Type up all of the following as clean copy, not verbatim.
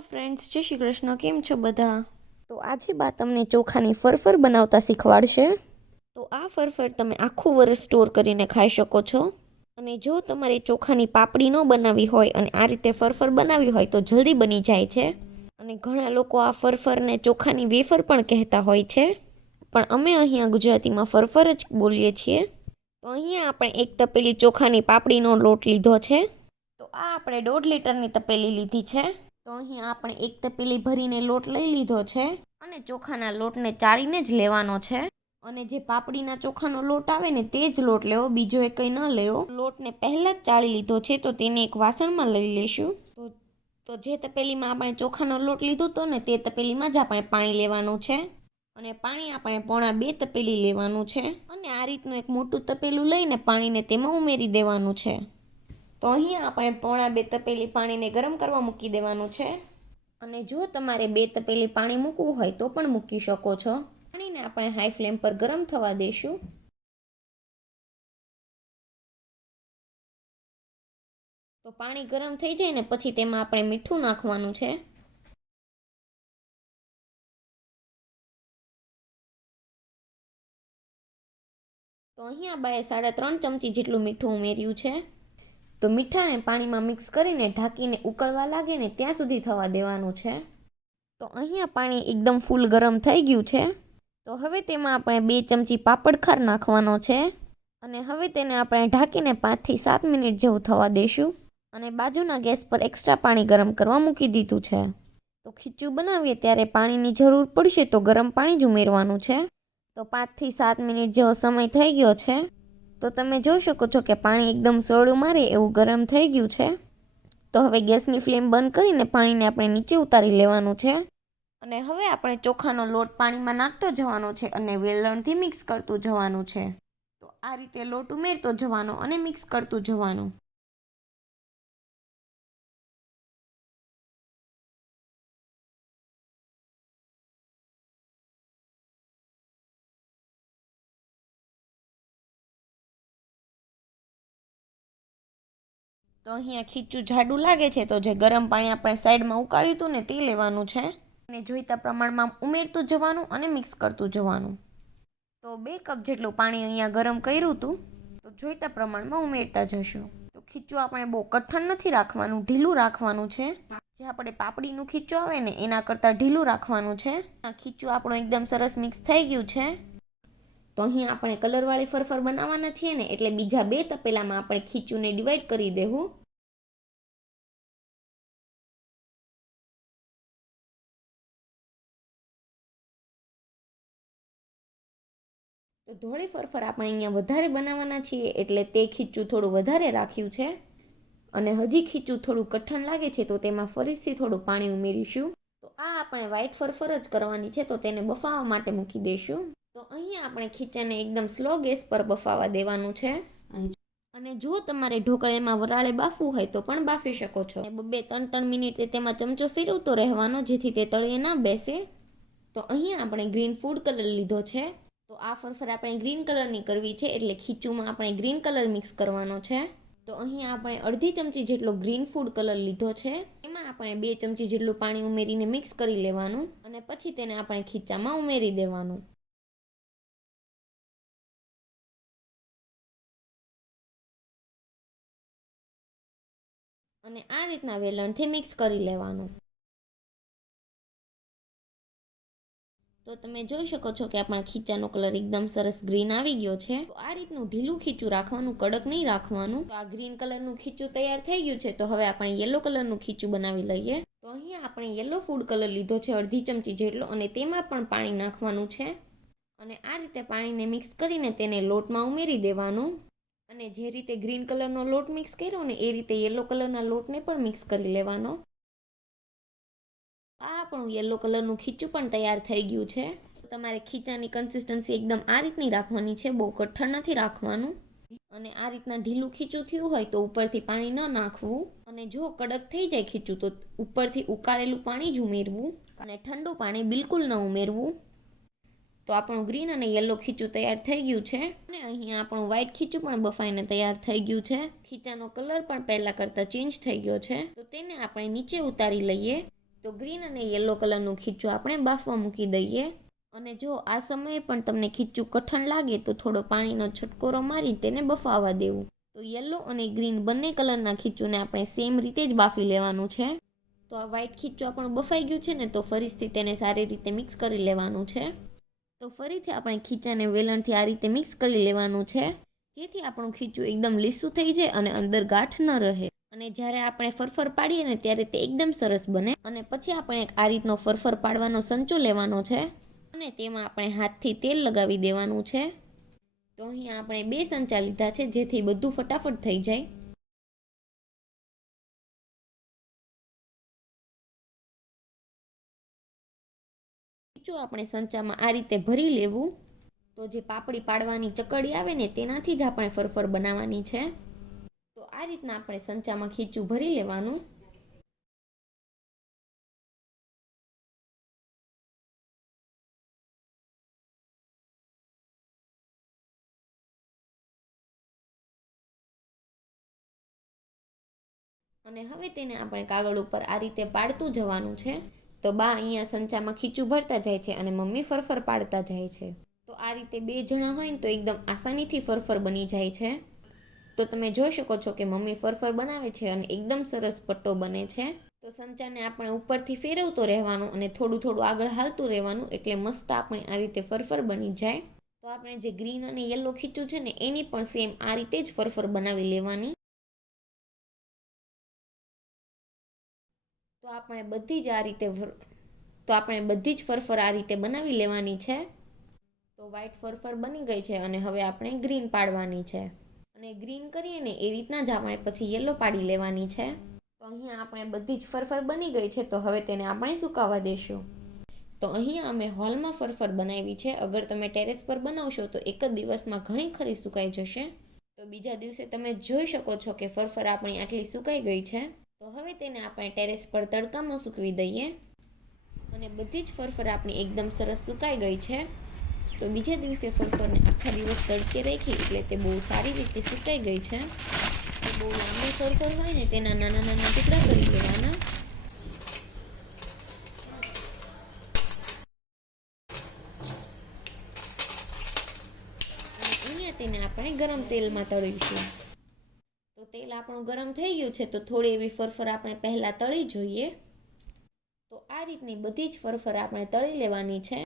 Hello friends, જય શ્રી કૃષ્ણ. કેમ છો બધા? તો આજે બા તમને ચોખાની ફરફર બનાવતા શીખવાડશે. તો આ ફરફર તમે આખું વર્ષ સ્ટોર કરીને ખાઈ શકો છો. અને જો તમારે ચોખાની પાપડી ન બનાવવી હોય અને આ રીતે ફરફર બનાવવી હોય તો જલ્દી બની જાય છે. અને ઘણા લોકો આ ફરફરને ચોખાની વેફર પણ કહેતા હોય છે, પણ અમે અહીંયા ગુજરાતીમાં ફરફર જ બોલીએ છીએ. તો અહીંયા આપણે એક તપેલી ચોખાની પાપડીનો લોટ લીધો છે. તો આ આપણે 1.5 લીટરની તપેલી લીધી છે. તો અહીં આપણે એક તપેલી ભરીને લોટ લઈ લીધો છે અને ચોખાના લોટને ચાળીને જ લેવાનો છે. અને જે પાપડીના ચોખાનો લોટ આવે ને તે જ લોટ લેવો, બીજો એ કંઈ ન લેવો. લોટને પહેલાં જ ચાળી લીધો છે તો તેને એક વાસણમાં લઈ લઈશું. તો જે તપેલીમાં આપણે ચોખાનો લોટ લીધો હતો ને તે તપેલીમાં જ આપણે પાણી લેવાનું છે. અને પાણી આપણે પોણા 2 તપેલી લેવાનું છે. અને આ રીતનું એક મોટું તપેલું લઈને પાણીને તેમાં ઉમેરી દેવાનું છે. તો અહીં આપણે પોણા 2 તપેલી પાણીને ગરમ કરવા મૂકી દેવાનું છે. અને જો તમારે 2 તપેલી પાણી મૂકવું હોય તો પણ મૂકી શકો છો. પાણીને આપણે હાઈ ફ્લેમ પર ગરમ થવા દઈશું. તો પાણી ગરમ થઈ જાય ને પછી તેમાં આપણે મીઠું નાખવાનું છે. તો અહીંયા બાએ 3.5 ચમચી જેટલું મીઠું ઉમેર્યું છે. તો મીઠાને પાણીમાં મિક્સ કરીને ઢાંકીને ઉકળવા લાગે ને ત્યાં સુધી થવા દેવાનું છે. તો અહીંયા પાણી એકદમ ફૂલ ગરમ થઈ ગયું છે. તો હવે તેમાં આપણે 2 ચમચી પાપડખાર નાખવાનો છે. અને હવે તેને આપણે ઢાંકીને 5 થી 7 મિનિટ જેવું થવા દઈશું. અને બાજુના ગેસ પર એક્સ્ટ્રા પાણી ગરમ કરવા મૂકી દીધું છે. તો ખીચું બનાવીએ ત્યારે પાણીની જરૂર પડશે તો ગરમ પાણી જ ઉમેરવાનું છે. તો 5 થી 7 મિનિટ જેવો સમય થઈ ગયો છે. તો તમે જોઈ શકો છો કે પાણી એકદમ સોળું મારે એવું ગરમ થઈ ગયું છે. તો હવે ગેસની ફ્લેમ બંધ કરીને પાણીને આપણે નીચે ઉતારી લેવાનું છે. અને હવે આપણે ચોખાનો લોટ પાણીમાં નાખતો જવાનો છે અને વેલણથી મિક્સ કરતું જવાનું છે. તો આ રીતે લોટ ઉમેરતો જવાનો અને મિક્સ કરતું જવાનું. તો અહીંયા ખીચું જાડું લાગે છે તો જે ગરમ પાણી આપણે સાઈડમાં ઉકાળ્યું હતું ને તે લેવાનું છે. અને જોઈતા પ્રમાણમાં ઉમેરતું જવાનું અને મિક્સ કરતું જવાનું. તો 2 કપ જેટલું પાણી અહીંયા ગરમ કર્યું હતું. તો જોઈતા પ્રમાણમાં ઉમેરતા જશું. તો ખીચું આપણે બહુ કઠણ નથી રાખવાનું, ઢીલું રાખવાનું છે. જે આપણે પાપડીનું ખીચું આવે ને એના કરતાં ઢીલું રાખવાનું છે. આ ખીચું આપણું એકદમ સરસ મિક્સ થઈ ગયું છે. તો અહીં આપણે કલરવાળી ફરફર બનાવવાના છીએ ને એટલે બીજા 2 તપેલામાં આપણે ખીચુંને ડિવાઈડ કરી દેવું. તો ધોળી ફરફર આપણે અહીંયા વધારે બનાવવાના છીએ એટલે તે ખીચું થોડું વધારે રાખ્યું છે. અને હજી ખીચું થોડું કઠણ લાગે છે તો તેમાં ફરીથી થોડું પાણી ઉમેરીશું. તો આ આપણે વ્હાઈટ ફરફર જ કરવાની છે તો તેને બફાવા માટે મૂકી દઈશું. તો અહીંયા આપણે ખીચાને એકદમ સ્લો ગેસ પર બફાવા દેવાનું છે. અને જો તમારે ઢોકળામાં વરાળે બાફવું હોય તો પણ બાફી શકો છો. 2-3 મિનિટ તેમાં ચમચો ફેરવતો રહેવાનો જેથી તે તળિયે ના બેસે. તો અહીંયા આપણે ગ્રીન ફૂડ કલર લીધો છે. તો આ ફરફર આપણે ગ્રીન કલરની કરવી છે એટલે ખીચુંમાં આપણે ગ્રીન કલર મિક્સ કરવાનો છે. તો અહીં આપણે અડધી ચમચી જેટલો ગ્રીન ફૂડ કલર લીધો છે. એમાં આપણે 2 ચમચી જેટલું પાણી ઉમેરીને મિક્સ કરી લેવાનું અને પછી તેને આપણે ખીચામાં ઉમેરી દેવાનું. અને આ રીતના વેલણથી મિક્સ કરી લેવાનું. તો તમે જોઈ શકો છો કે આપણા ખીચાનો કલર એકદમ સરસ ગ્રીન આવી ગયો છે. તો આ રીતનું ઢીલું ખીચું રાખવાનું, કડક નહીં રાખવાનું. તો આ ગ્રીન કલરનું ખીચું તૈયાર થઈ ગયું છે. તો હવે આપણે યલો કલરનું ખીચું બનાવી લઈએ. તો અહીંયા આપણે યલો ફૂડ કલર લીધો છે અડધી ચમચી જેટલો અને તેમાં પણ પાણી નાખવાનું છે. અને આ રીતે પાણીને મિક્સ કરીને તેને લોટમાં ઉમેરી દેવાનું. અને જે રીતે ગ્રીન કલરનો લોટ મિક્સ કર્યો ને એ રીતે યલો કલરના લોટને પણ મિક્સ કરી લેવાનો. આ આપણું યલો કલરનું ખીચું પણ તૈયાર થઈ ગયું છે. તમારે ખીચાની કન્સિસ્ટન્સી એકદમ આ રીતની રાખવાની છે, બહુ કઠણ નથી રાખવાનું. અને આ રીતના ઢીલું ખીચું થયું હોય તો ઉપરથી પાણી ન નાખવું. અને જો કડક થઈ જાય ખીચું તો ઉપરથી ઉકાળેલું પાણી જ ઉમેરવું. અને ઠંડુ પાણી બિલકુલ ન ઉમેરવું. તો આપણું ગ્રીન અને યલો ખીચું તૈયાર થઈ ગયું છે. અને અહીંયા આપણું વ્હાઈટ ખીચું પણ બફાઈને તૈયાર થઈ ગયું છે. ખીચાનો કલર પણ પહેલાં કરતાં ચેન્જ થઈ ગયો છે. તો તેને આપણે નીચે ઉતારી લઈએ. તો ગ્રીન અને યલો કલરનું ખીચું આપણે બાફવા મૂકી દઈએ. અને જો આ સમયે પણ તમને ખીચું કઠણ લાગે તો થોડો પાણીનો છટકોરો મારી તેને બફાવા દેવું. તો યલો અને ગ્રીન બંને કલરના ખીચુંને આપણે સેમ રીતે જ બાફી લેવાનું છે. તો આ વ્હાઈટ ખીચું આપણું બફાઈ ગયું છે ને, તો ફરીથી તેને સારી રીતે મિક્સ કરી લેવાનું છે. તો ફરીથી આપણે ખીચાને વેલણથી આ રીતે મિક્સ કરી લેવાનું છે, જેથી આપણું ખીચું એકદમ લીસું થઈ જાય અને અંદર ગાંઠ ન રહે. અને જ્યારે આપણે ફરફર પાડીએ ને ત્યારે તે એકદમ સરસ બને. અને પછી આપણે આ રીતનો ફરફર પાડવાનો સંચો લેવાનો છે અને તેમાં આપણે હાથથી તેલ લગાવી દેવાનું છે. તો અહીંયા આપણે 2 સંચા લીધા છે, જેથી બધું ફટાફટ થઈ જાય. ખીચું આપણે સંચામાં આ રીતે ભરી લેવું. તો જે પાપડી પાડવાની ચકડી આવે ને તેનાથી જ આપણે ફરફર બનાવવાની છે. તો આ રીતના આપણે સંચામાં ખીચું ભરી લેવાનું. અને હવે તેને આપણે કાગળ ઉપર આ રીતે પાડતું જવાનું છે. તો બા અહીંયા સંચામાં ખીચું ભરતા જાય છે અને મમ્મી ફરફર પાડતા જાય છે. તો આ રીતે 2 જણા હોય ને તો એકદમ આસાનીથી ફરફર બની જાય છે. તો તમે જોઈ શકો છો કે મમ્મી ફરફર બનાવે છે અને એકદમ સરસ પટ્ટો બને છે. તો સંચાને આપણે ઉપરથી ફેરવતો રહેવાનું અને થોડું થોડું આગળ હાલતું રહેવાનું, એટલે મસ્ત આપણે આ રીતે ફરફર બની જાય. તો આપણે જે ગ્રીન અને યલો ખીચું છે ને એની પણ સેમ આ રીતે જ ફરફર બનાવી લેવાની. તો આપણે બધી જ ફરફર આ રીતે બનાવી લેવાની છે. તો વ્હાઈટ ફરફર બની ગઈ છે અને હવે આપણે ગ્રીન પાડવાની છે. અને ગ્રીન કરીએ ને એ રીતના જ આપણે પછી યલો પાડી લેવાની છે. તો અહીંયા આપણે બધી જ ફરફર બની ગઈ છે, તો હવે તેને આપણે સુકાવા દેશું. તો અહીંયા અમે હોલમાં ફરફર બનાવી છે. અગર તમે ટેરેસ પર બનાવશો તો એક જ દિવસમાં ઘણી ખરી સુકાઈ જશે. તો બીજા દિવસે તમે જોઈ શકો છો કે ફરફર આપણી આટલી સુકાઈ ગઈ છે. તો હવે તેને આપણે ટેરેસ પર તડકામાં સૂકવી દઈએ. અને બધી જ ફરફર આપણી એકદમ સરસ સુકાઈ ગઈ છે. તો બીજા દિવસે ફરફરને આખા દિવસ તડકે રાખી એટલે તે બહુ સારી રીતે સુકાઈ ગઈ છે. તો બહુ લાંબી ફરફર હોય ને તેના નાના નાના ટુકડા કરી લેવાના. અને અહીંયા તેને આપણે ગરમ તેલમાં તળીશું. તો તેલ આપણું ગરમ થઈ ગયું છે, તો થોડી એવી ફરફર આપણે પહેલાં તળી જોઈએ. તો આ રીતની બધી જ ફરફર આપણે તળી લેવાની છે.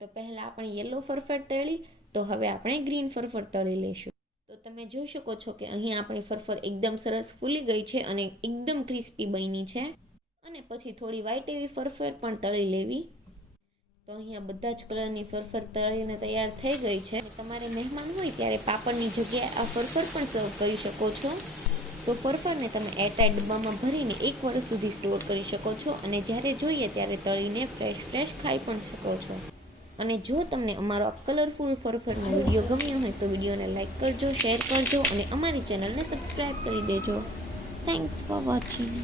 તો પહેલાં આપણે યલો ફરફર તળી, તો હવે આપણે ગ્રીન ફરફર તળી લઈશું. તો તમે જોઈ શકો છો કે અહીં આપણી ફરફર એકદમ સરસ ફૂલી ગઈ છે અને એકદમ ક્રિસ્પી બની છે. અને પછી થોડી વ્હાઈટ એવી ફરફર પણ તળી લેવી. તો અહીંયા બધા જ કલરની ફરફર તળીને તૈયાર થઈ ગઈ છે. તમારે મહેમાન હોય ત્યારે પાપડની જગ્યાએ આ ફરફર પણ સર્વ કરી શકો છો. તો ફરફરને તમે એરટાઈટ ડબ્બામાં ભરીને 1 વર્ષ સુધી સ્ટોર કરી શકો છો અને જ્યારે જોઈએ ત્યારે તળીને ફ્રેશ ખાઈ પણ શકો છો. અને જો તમને અમારો આ કલરફુલ ફરફરનો વિડીયો ગમ્યો હોય તો વિડીયોને લાઇક કરજો, શેર કરજો અને અમારી ચેનલને સબસ્ક્રાઈબ કરી દેજો. Thanks for watching.